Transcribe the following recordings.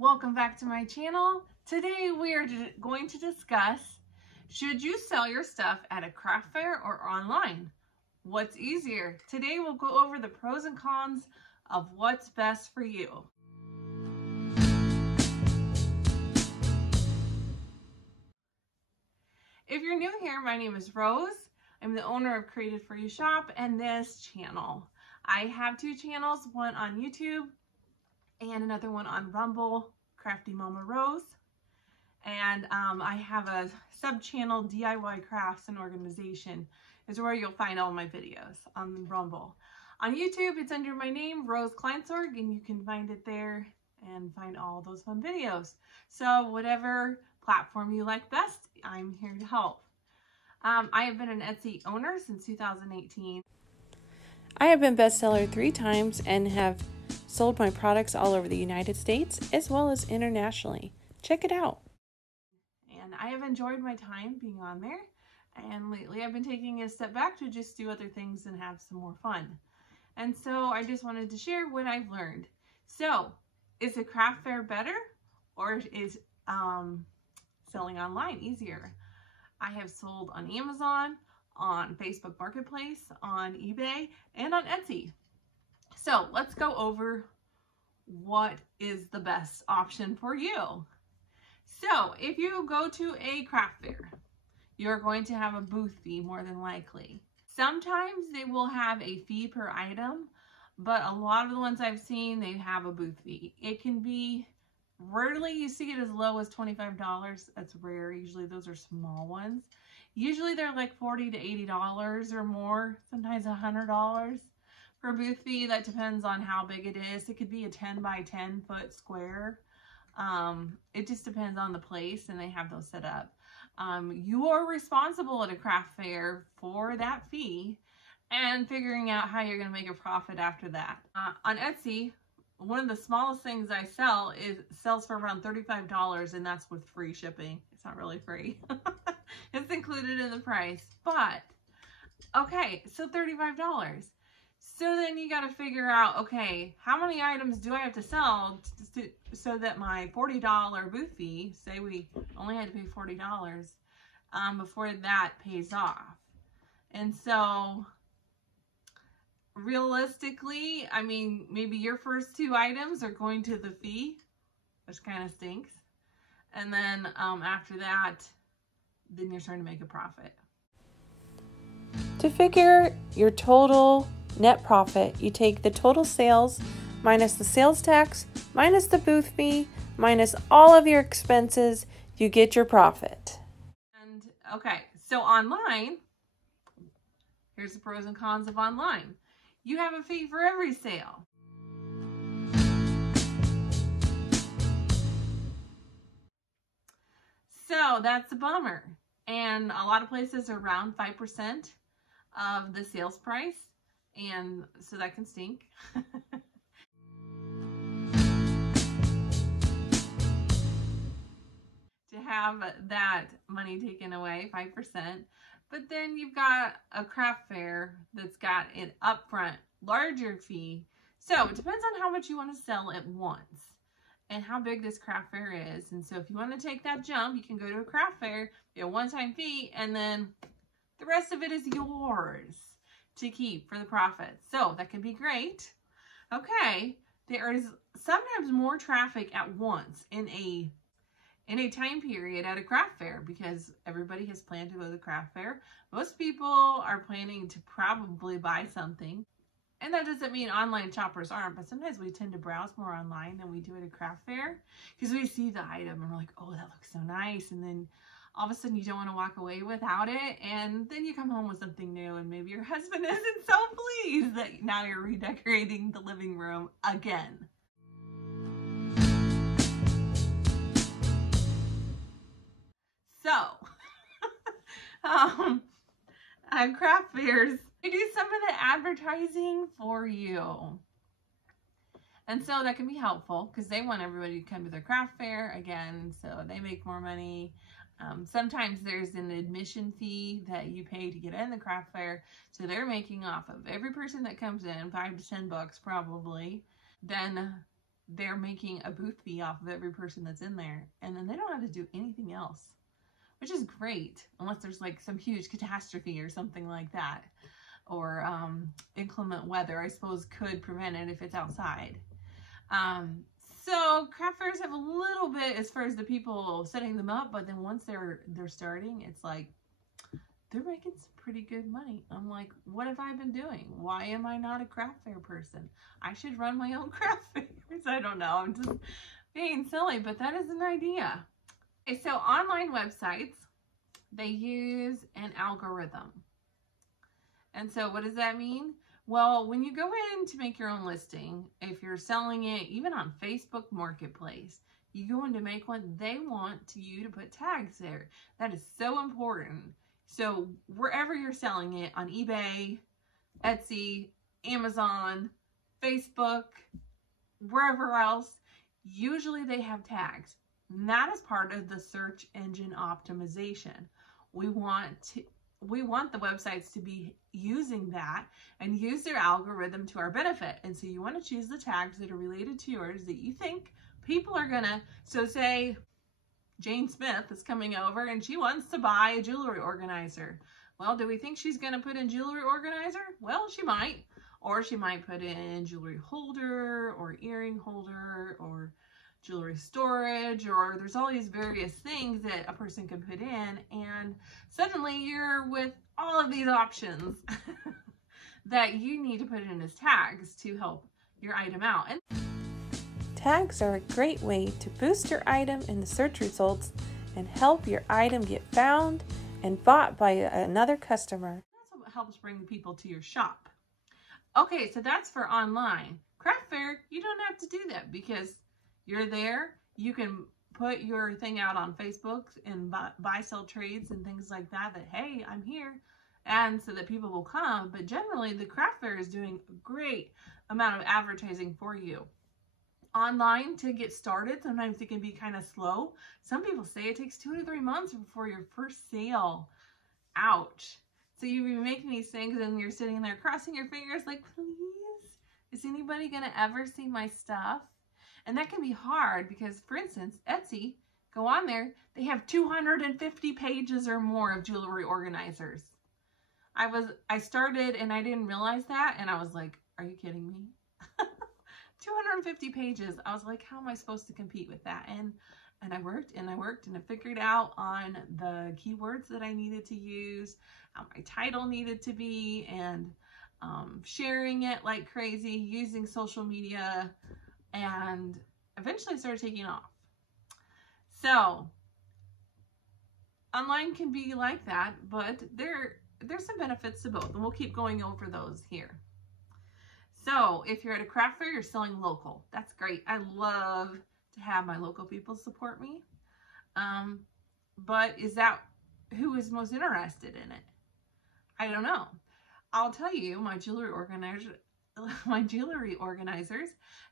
Welcome back to my channel. Today we are going to discuss, should you sell your stuff at a craft fair or online? What's easier? Today we'll go over the pros and cons of what's best for you. If you're new here, my name is Rose. I'm the owner of Created For You Shop and this channel. I have two channels, one on YouTube and another one on Rumble, Crafty Mama Rose. And I have a sub-channel, DIY Crafts and Organization, is where you'll find all my videos on Rumble. On YouTube, it's under my name, Rose Kleinsorg, and you can find it there and find all those fun videos. So whatever platform you like best, I'm here to help. I have been an Etsy owner since 2018. I have been bestseller 3 times and have sold my products all over the United States as well as internationally. Check it out. And I have enjoyed my time being on there. And lately I've been taking a step back to just do other things and have some more fun. And so I just wanted to share what I've learned. So, is a craft fair better or is selling online easier? I have sold on Amazon, on Facebook Marketplace, on eBay, and on Etsy. So let's go over what is the best option for you. So if you go to a craft fair, you're going to have a booth fee more than likely. Sometimes they will have a fee per item, but a lot of the ones I've seen, they have a booth fee. It can be, rarely you see it as low as $25. That's rare. Usually those are small ones. Usually they're like $40 to $80 or more, sometimes $100 for a booth fee. That depends on how big it is. It could be a 10 by 10 foot square. It just depends on the place, and they have those set up. You are responsible at a craft fair for that fee and figuring out how you're going to make a profit after that. On Etsy, one of the smallest things I sell sells for around $35, and that's with free shipping. It's not really free. It's included in the price, but okay, so $35. So then you got to figure out, okay, how many items do I have to sell so that my $40 booth fee, say we only had to pay $40 before that pays off. And so realistically, I mean, maybe your first 2 items are going to the fee, which kind of stinks. And then after that, then you're starting to make a profit. To figure your total net profit, you take the total sales minus the sales tax, minus the booth fee, minus all of your expenses, you get your profit. And okay, so online, here's the pros and cons of online. You have a fee for every sale. So that's a bummer. And a lot of places are around 5% of the sales price. And so that can stink. To have that money taken away, 5%. But then you've got a craft fair that's got an upfront larger fee. So it depends on how much you want to sell at once and how big this craft fair is. And so if you want to take that jump, you can go to a craft fair, pay a one-time fee, and then the rest of it is yours to keep for the profit. So that can be great. Okay, there is sometimes more traffic at once in a time period at a craft fair because everybody has planned to go to the craft fair. Most people are planning to probably buy something. And that doesn't mean online shoppers aren't, but sometimes we tend to browse more online than we do at a craft fair because we see the item and we're like, oh, that looks so nice. And then all of a sudden you don't want to walk away without it. And then you come home with something new and maybe your husband isn't so pleased that now you're redecorating the living room again. So, craft fairs, they do some of the advertising for you. And so that can be helpful because they want everybody to come to their craft fair again, so they make more money. Sometimes there's an admission fee that you pay to get in the craft fair, so they're making off of every person that comes in $5 to $10 probably. Then they're making a booth fee off of every person that's in there, and then they don't have to do anything else, which is great, unless there's like some huge catastrophe or something like that, or inclement weather, I suppose, could prevent it if it's outside. So craft fairs have a little bit as far as the people setting them up, but then once they're starting, it's like they're making some pretty good money. I'm like, what have I been doing? Why am I not a craft fair person? I should run my own craft fairs. I don't know. I'm just being silly, but that is an idea. Okay, so online websites, they use an algorithm. And so what does that mean? Well, when you go in to make your own listing, if you're selling it even on Facebook Marketplace, you go in to make one, they want you to put tags there. That is so important. So wherever you're selling it, on eBay, Etsy, Amazon, Facebook, wherever else, usually they have tags. And that is part of the search engine optimization. We want the websites to be using that and use their algorithm to our benefit. And so you want to choose the tags that are related to yours that you think people are gonna, so say Jane Smith is coming over and she wants to buy a jewelry organizer. Well, do we think she's gonna put in jewelry organizer? Well, she might. Or she might put in jewelry holder or earring holder or jewelry storage, or there's all these various things that a person can put in, and suddenly you're with all of these options that you need to put in as tags to help your item out. And tags are a great way to boost your item in the search results and help your item get found and bought by another customer. That's what helps bring people to your shop. Okay, so that's for online. Craft fair, you don't have to do that because you're there. You can put your thing out on Facebook and buy, sell trades and things like that, that, hey, I'm here. And so that people will come. But generally, the craft fair is doing a great amount of advertising for you. Online to get started, sometimes it can be kind of slow. Some people say it takes 2 to 3 months before your first sale. Ouch. So you've been making these things and you're sitting there crossing your fingers like, please, is anybody going to ever see my stuff? And that can be hard because, for instance, Etsy, go on there, they have 250 pages or more of jewelry organizers. I started and I didn't realize that, and I was like, are you kidding me? 250 pages. I was like, how am I supposed to compete with that? And I worked and I worked and I figured out on the keywords that I needed to use, how my title needed to be, and sharing it like crazy, using social media, and eventually started taking off. So online can be like that, but there's some benefits to both, and we'll keep going over those here. So if you're at a craft fair, you're selling local. That's great. I love to have my local people support me. But is that who is most interested in it? I don't know. I'll tell you, my jewelry organizers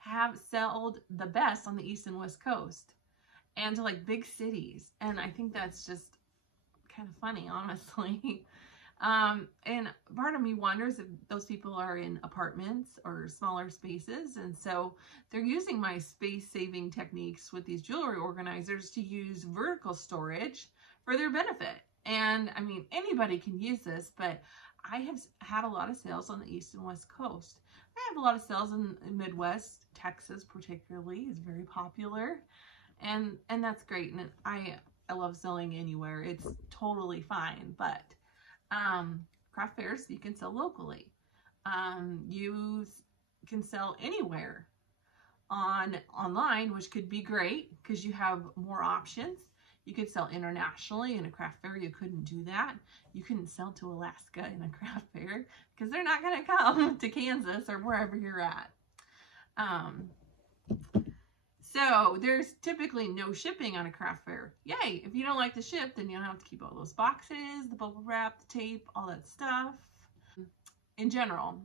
have sold the best on the East and West Coast and to like big cities. And I think that's just kind of funny, honestly. And part of me wonders if those people are in apartments or smaller spaces. And so they're using my space saving techniques with these jewelry organizers to use vertical storage for their benefit. And I mean, anybody can use this, but I have had a lot of sales on the East and West Coast. I have a lot of sales in the Midwest. Texas particularly is very popular, and that's great. And I love selling anywhere. It's totally fine. But craft fairs, you can sell locally. You can sell anywhere online, which could be great because you have more options. You could sell internationally in a craft fair. You couldn't do that. You couldn't sell to Alaska in a craft fair because they're not going to come to Kansas or wherever you're at. So there's typically no shipping on a craft fair. Yay! If you don't like to ship, then you don't have to keep all those boxes, the bubble wrap, the tape, all that stuff in general.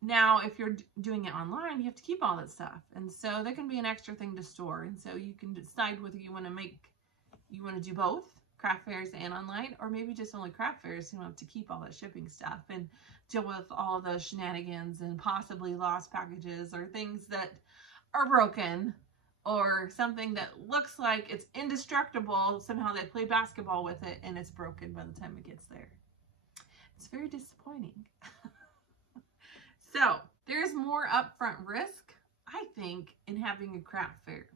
Now, if you're doing it online, you have to keep all that stuff. And so that can be an extra thing to store. And so you can decide whether you want to do both, craft fairs and online, or maybe just only craft fairs, so you don't have to keep all that shipping stuff and deal with all of the shenanigans and possibly lost packages or things that are broken, or something that looks like it's indestructible. Somehow they play basketball with it and it's broken by the time it gets there. It's very disappointing. So there's more upfront risk, I think, in having a craft fair.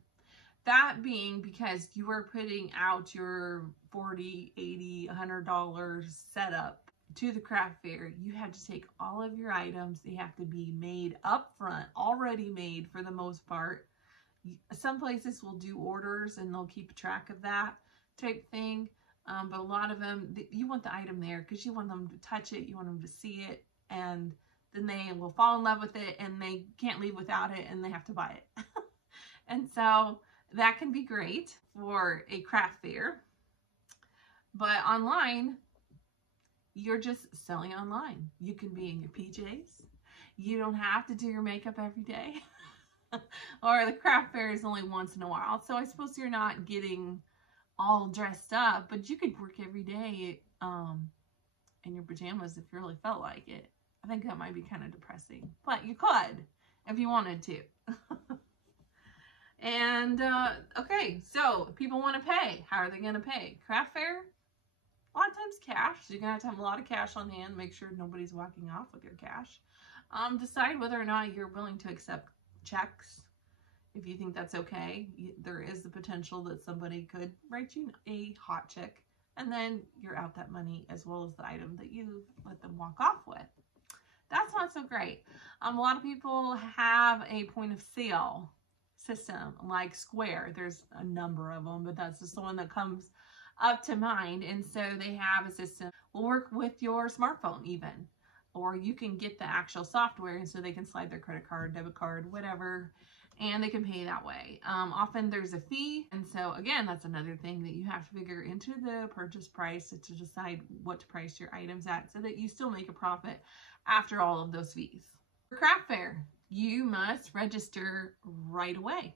That being because you are putting out your $40, $80, $100 setup to the craft fair. You have to take all of your items. They have to be made up front, already made for the most part. Some places will do orders and they'll keep track of that type thing. But a lot of them, you want the item there because you want them to touch it, you want them to see it, and then they will fall in love with it and they can't leave without it and they have to buy it. And so that can be great for a craft fair. But online, you're just selling online. You can be in your PJs. You don't have to do your makeup every day. Or the craft fair is only once in a while. So I suppose you're not getting all dressed up, but you could work every day in your pajamas if you really felt like it. I think that might be kind of depressing, but you could if you wanted to. And okay, so people want to pay. How are they going to pay? Craft fair, a lot of times cash. So you're going to have a lot of cash on hand. Make sure nobody's walking off with your cash. Decide whether or not you're willing to accept checks. If you think that's okay, there is the potential that somebody could write you a hot check and then you're out that money as well as the item that you let them walk off with. That's not so great. A lot of people have a point of sale system like Square. There's a number of them, but that's just the one that comes up to mind. And so they have a system will work with your smartphone even, or you can get the actual software and so they can slide their credit card, debit card, whatever, and they can pay that way. Often there's a fee. And so again, that's another thing that you have to figure into the purchase price to decide what to price your items at so that you still make a profit after all of those fees. For craft fair, you must register right away.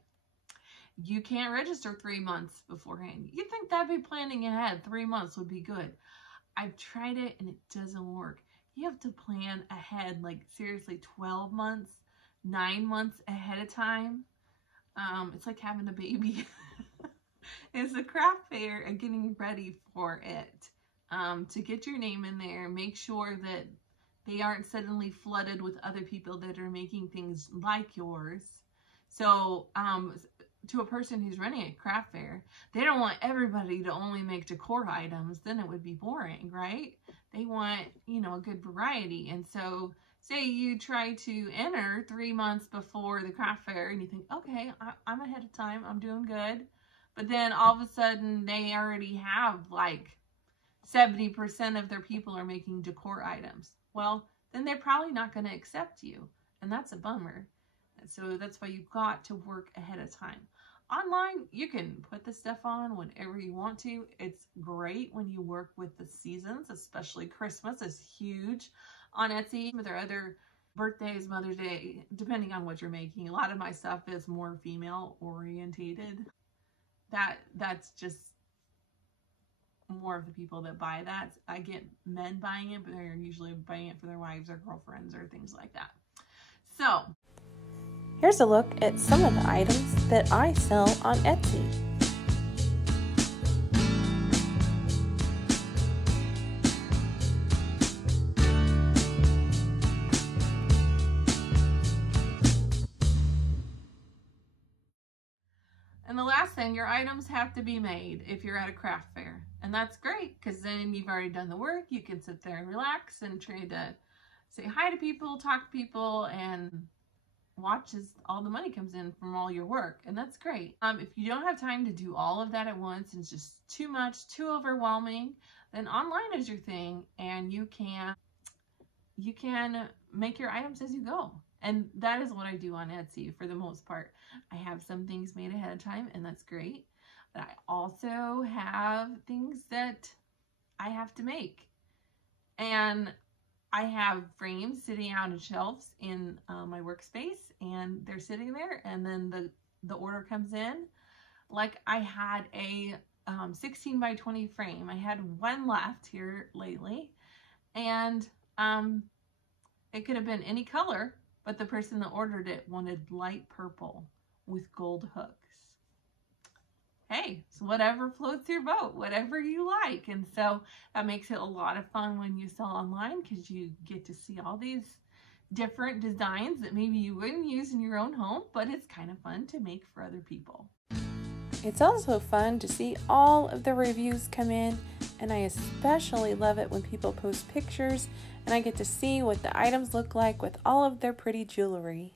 You can't register 3 months beforehand. You'd think that'd be planning ahead. 3 months would be good. I've tried it and it doesn't work. You have to plan ahead, like seriously 12 months, 9 months ahead of time. It's like having a baby. It's a craft fair and getting ready for it. To get your name in there, make sure that they aren't suddenly flooded with other people that are making things like yours. So to a person who's running a craft fair, they don't want everybody to only make decor items. Then it would be boring, right? They want, you know, a good variety. And so say you try to enter 3 months before the craft fair and you think, okay, I'm ahead of time, I'm doing good. But then all of a sudden they already have like 70% of their people are making decor items. Well, then they're probably not going to accept you. And that's a bummer. And so that's why you've got to work ahead of time. Online, you can put the stuff on whenever you want to. It's great when you work with the seasons, especially Christmas is huge on Etsy. But there are other birthdays, Mother's Day, depending on what you're making. A lot of my stuff is more female orientated. That's just more of the people that buy that. I get men buying it, but they're usually buying it for their wives or girlfriends or things like that. So here's a look at some of the items that I sell on Etsy. And the last thing, your items have to be made if you're at a craft fair. And that's great because then you've already done the work. You can sit there and relax and try to say hi to people, talk to people, and watch as all the money comes in from all your work. And that's great. If you don't have time to do all of that at once and it's just too much, too overwhelming, then online is your thing and you can make your items as you go. And that is what I do on Etsy for the most part. I have some things made ahead of time and that's great. But I also have things that I have to make. And I have frames sitting out on shelves in my workspace and they're sitting there and then the order comes in. Like I had a 16 by 20 frame. I had one left here lately and it could have been any color, but the person that ordered it wanted light purple with gold hooks. Hey, so whatever floats your boat, whatever you like. And so that makes it a lot of fun when you sell online, because you get to see all these different designs that maybe you wouldn't use in your own home, but it's kind of fun to make for other people. It's also fun to see all of the reviews come in, and I especially love it when people post pictures and I get to see what the items look like with all of their pretty jewelry.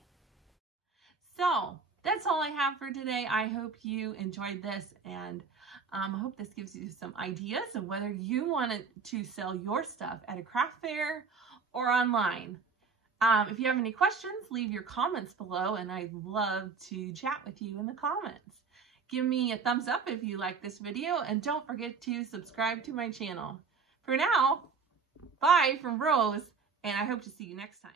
So that's all I have for today. I hope you enjoyed this, and I hope this gives you some ideas of whether you wanted to sell your stuff at a craft fair or online. If you have any questions, leave your comments below, and I'd love to chat with you in the comments. Give me a thumbs up if you like this video, and don't forget to subscribe to my channel. For now, bye from Rose, and I hope to see you next time.